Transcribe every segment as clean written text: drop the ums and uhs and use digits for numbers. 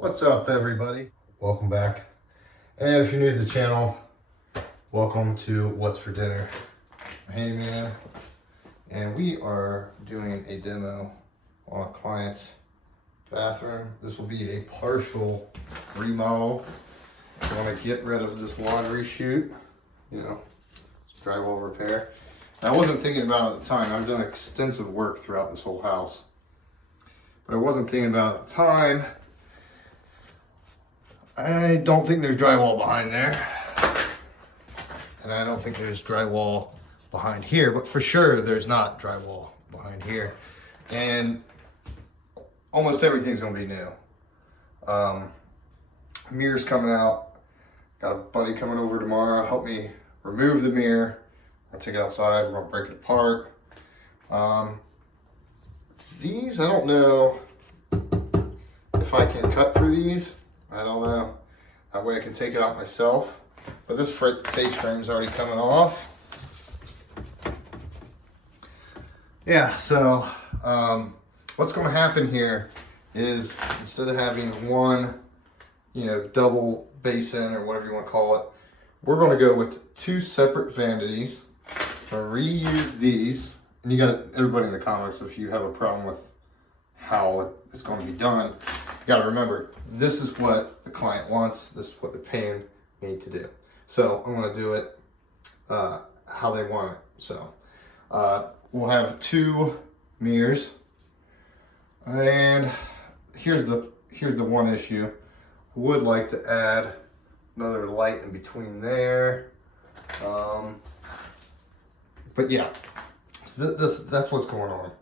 What's up, everybody? Welcome back. And if you're new to the channel, welcome to What's for Dinner. Hey man, and we are doing a demo on a client's bathroom. This will be a partial remodel. I want to get rid of this laundry chute, drywall repair. And I wasn't thinking about it at the time. I've done extensive work throughout this whole house, but I wasn't thinking about it at the time. I don't think there's drywall behind there, and I don't think there's drywall behind here, but for sure there's not drywall behind here, and almost everything's gonna be new. Mirror's coming out. Got a buddy coming over tomorrow, help me remove the mirror. I'll take it outside, we're gonna break it apart. These, I don't know if I can cut through these. I don't know. That way I can take it out myself. But this face frame's already coming off. Yeah, so what's going to happen here is instead of having one, double basin or whatever you want to call it, we're going to go with two separate vanities. So reuse these. And you got everybody in the comments, if you have a problem with how it's going to be done, you got to remember, this is what the client wants. This is what they're paying me to do. So I'm going to do it how they want it. So we'll have two mirrors, and here's the one issue. I would like to add another light in between there, but yeah, so that's what's going on.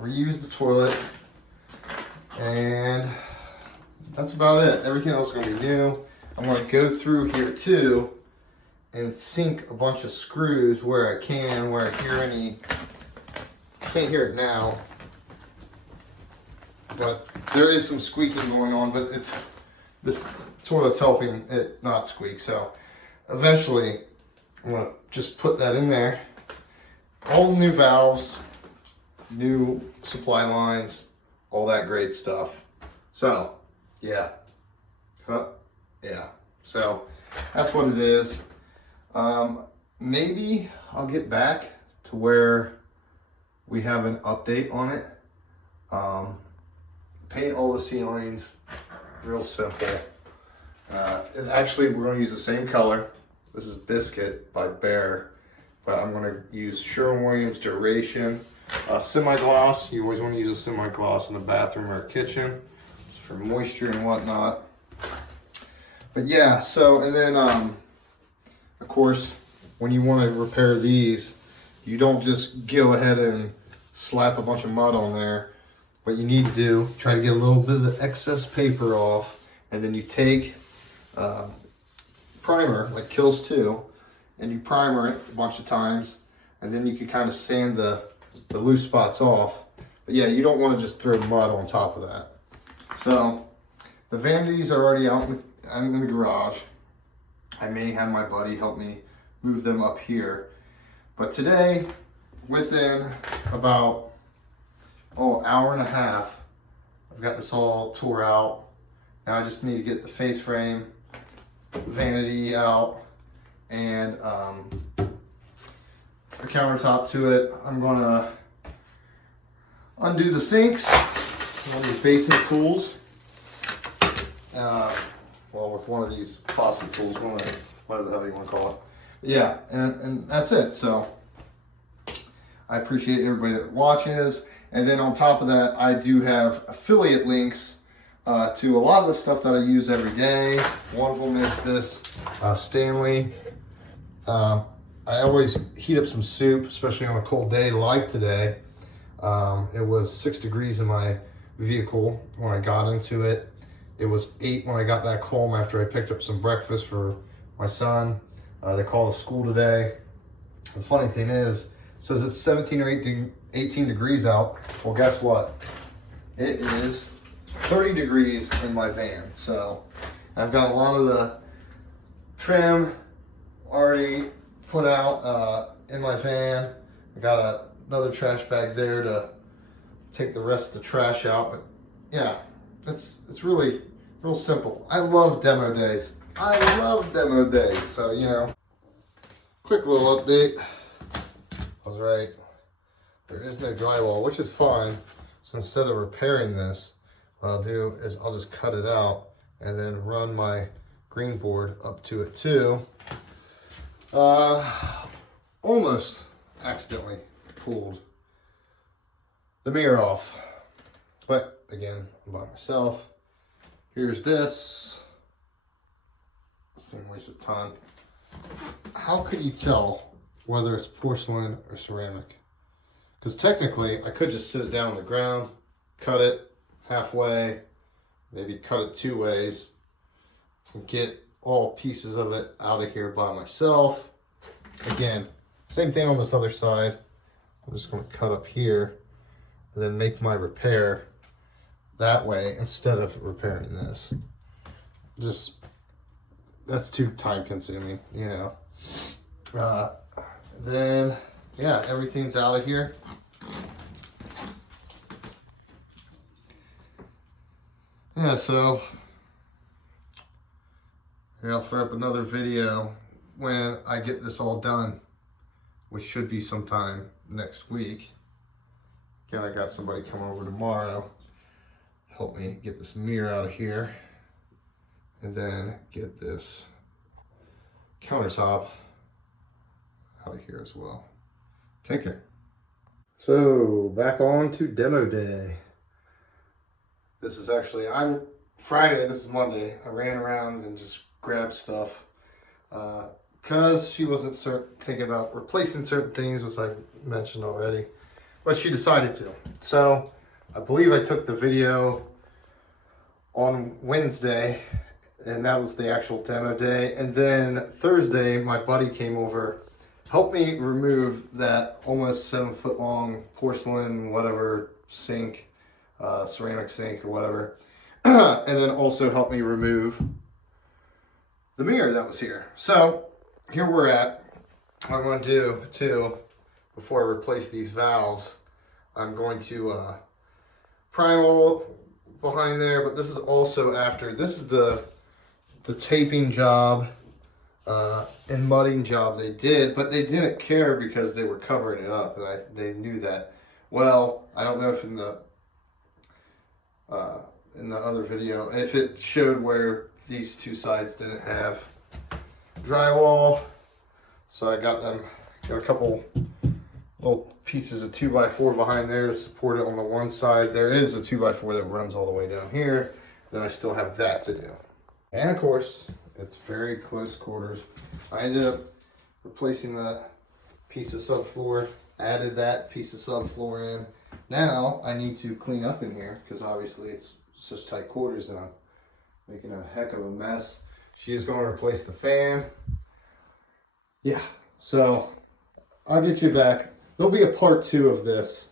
Reuse the toilet, and that's about it. Everything else is going to be new. I'm going to go through here too and sink a bunch of screws where I can, where I hear any. I can't hear it now, but there is some squeaking going on, but this toilet's helping it not squeak. So eventually I'm going to just put that in there. All new valves, new supply lines, all that great stuff. So yeah, so that's what it is. Maybe I'll get back to where we have an update on it. Paint all the ceilings, real simple. And actually we're going to use the same color. This is Biscuit by Bear, but I'm going to use Sherwin-Williams Duration. Semi-gloss, you always want to use a semi-gloss in the bathroom or kitchen for moisture and whatnot. But yeah, so, and then of course, when you want to repair these, you don't just go ahead and slap a bunch of mud on there. What you need to do, try to get a little bit of the excess paper off, and then you take primer, like Kills 2, and you primer it a bunch of times, and then you can kind of sand the loose spots off. But yeah, you don't want to just throw mud on top of that. So the vanities are already out in the garage. I may have my buddy help me move them up here. But today, within about hour and a half, I've got this all tore out. Now I just need to get the face frame, vanity out, and the countertop to it. I'm gonna undo the sinks, all these basic tools. Well, with one of these faucet tools, whatever the hell you want to call it. Yeah, and that's it. So I appreciate everybody that watches. And then on top of that, I do have affiliate links to a lot of the stuff that I use every day. One of them is this Stanley. I always heat up some soup, especially on a cold day like today. It was 6 degrees in my vehicle when I got into it. It was 8 when I got back home after I picked up some breakfast for my son. They called school today. The funny thing is, it says it's 17 or 18 degrees out. Well, guess what? It is 30 degrees in my van. So I've got a lot of the trim already put out in my van. I got another trash bag there to take the rest of the trash out. But yeah, it's really real simple. I love demo days. I love demo days. So, you know, quick little update. I was right. There is no drywall, which is fine. So instead of repairing this, what I'll do is I'll just cut it out and then run my green board up to it too. Almost accidentally pulled the mirror off. But again, I'm by myself. Here's this. This thing weighs a ton. How could you tell whether it's porcelain or ceramic? Because technically, I could just sit it down on the ground, cut it halfway, maybe cut it 2 ways, and get all pieces of it out of here by myself. Again, same thing on this other side. I'm just going to cut up here and then make my repair that way instead of repairing this. Just, that's too time consuming, you know. Then, yeah, everything's out of here. Yeah, so here I'll throw up another video when I get this all done, which should be sometime next week. Again, I got somebody coming over tomorrow, help me get this mirror out of here, and then get this countertop out of here as well. Take care. So back on to demo day. This is actually, Friday, this is Monday. I ran around and just grabbed stuff because she wasn't thinking about replacing certain things, which I mentioned already, but she decided to. So I believe I took the video on Wednesday, and that was the actual demo day. And then Thursday, my buddy came over, helped me remove that almost 7-foot long porcelain, whatever, sink, ceramic sink or whatever. And then also helped me remove the mirror that was here. So here we're at. What I'm going to do too, before I replace these valves, I'm going to prime all behind there, but this is also after, this is the taping job and mudding job they did, but they didn't care because they were covering it up, and they knew that. Well, I don't know if in the other video, if it showed where these two sides didn't have drywall, so I got a couple little pieces of 2x4 behind there to support it on the one side. There is a 2x4 that runs all the way down here. Then I still have that to do. And of course, it's very close quarters. I ended up replacing the piece of subfloor, added that piece of subfloor in. Now I need to clean up in here because obviously it's such tight quarters and I'm making a heck of a mess. She is going to replace the fan. Yeah, so I'll get you back. There'll be a part 2 of this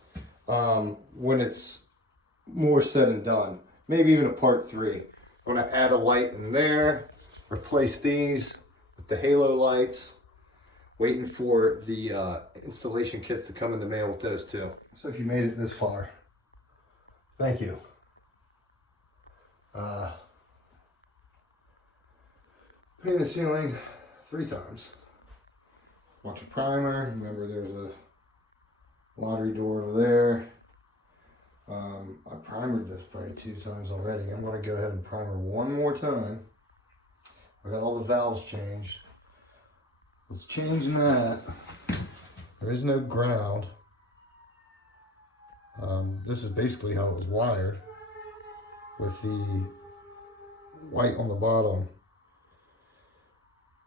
when it's more said and done. Maybe even a part 3. I'm going to add a light in there, replace these with the halo lights, waiting for the installation kits to come in the mail with those too. So if you made it this far, thank you. Paint the ceiling 3 times. Bunch of primer. Remember there's a lottery door over there. I primered this probably 2 times already. I'm going to go ahead and primer one more time. I got all the valves changed. Let's change that. There is no ground. This is basically how it was wired, with the white on the bottom,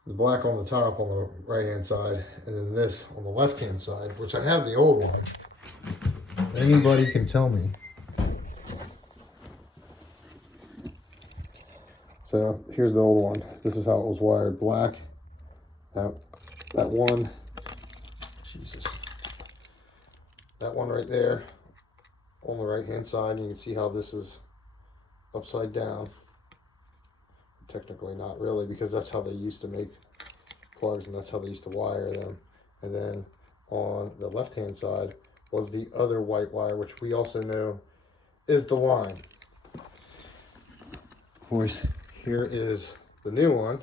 the black on the top on the right hand side, and then this on the left hand side, which I have the old one. Anybody can tell me. So here's the old one. This is how it was wired. Black. That one. Jesus. That one right there on the right hand side. You can see how this is upside down. Technically not really, because that's how they used to make plugs and that's how they used to wire them. And then on the left hand side was the other white wire, which we also know is the line. Of course, here is the new one.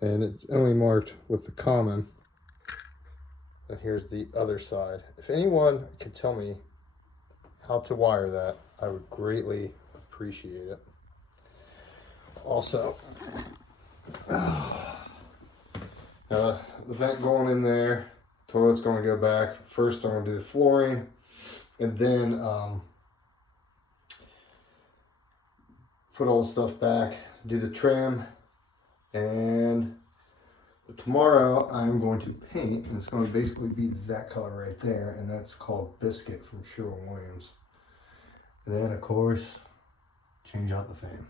And it's only marked with the common. And here's the other side. If anyone could tell me how to wire that, I would greatly appreciate it. Also, the vent going in there, toilet's going to go back. First, I'm going to do the flooring, and then put all the stuff back, do the trim, and tomorrow I'm going to paint, and it's going to basically be that color right there, and that's called Biscuit from Sherwin-Williams. And then, of course, change out the fan.